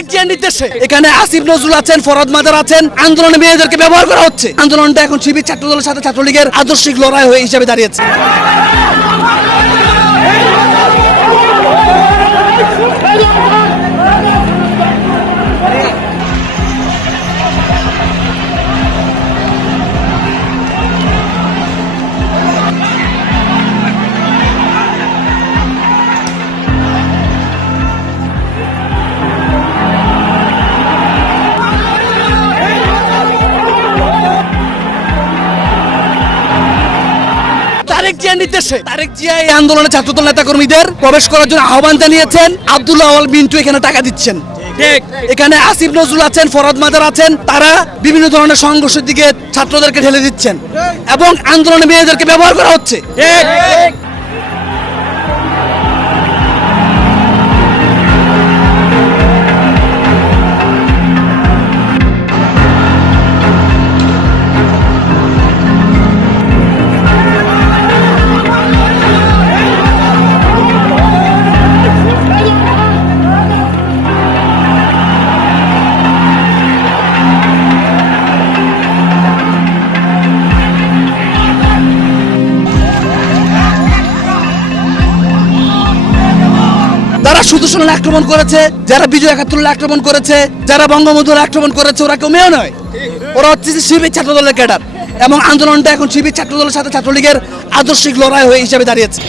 তারেক জিয়ার নির্দেশে এখানে আসিফ নজরুল আছেন, ফরহাদ মাজার আছেন, আন্দোলনে মেয়েদেরকে ব্যবহার করা হচ্ছে। আন্দোলনটা এখন শিবির ছাত্রদলের সাথে ছাত্রলীগের আদর্শিক লড়াই হয়ে হিসেবে দাঁড়িয়েছে। তারেক জিয়ার নির্দেশে তারেক জিয়া এই আন্দোলনে ছাত্রদল নেতাকর্মীদের প্রবেশ করার জন্য আহ্বান জানিয়েছেন। আব্দুল্লাহ আওয়াল মিন্টু এখানে টাকা দিচ্ছেন। ঠিক, এখানে আসিফ নজরুল আছেন, ফরহাদ মাজার আছেন, তারা বিভিন্ন ধরনের সংঘর্ষের দিকে ছাত্রদেরকে ঠেলে দিচ্ছেন এবং আন্দোলনে মেয়েদেরকে ব্যবহার করা হচ্ছে। ঠিক, যারা সুদর্শনে আক্রমণ করেছে, যারা বিজয় একাত্তরে আক্রমণ করেছে, যারা বঙ্গবন্ধুর আক্রমণ করেছে, ওরা কেউ মেয়েও নয়, ওরা হচ্ছে শিবির ছাত্রদলের ক্যাডার এবং আন্দোলনটা এখন শিবির ছাত্রদলের সাথে ছাত্রলীগের আদর্শিক লড়াই হয়ে হিসেবে দাঁড়িয়েছে।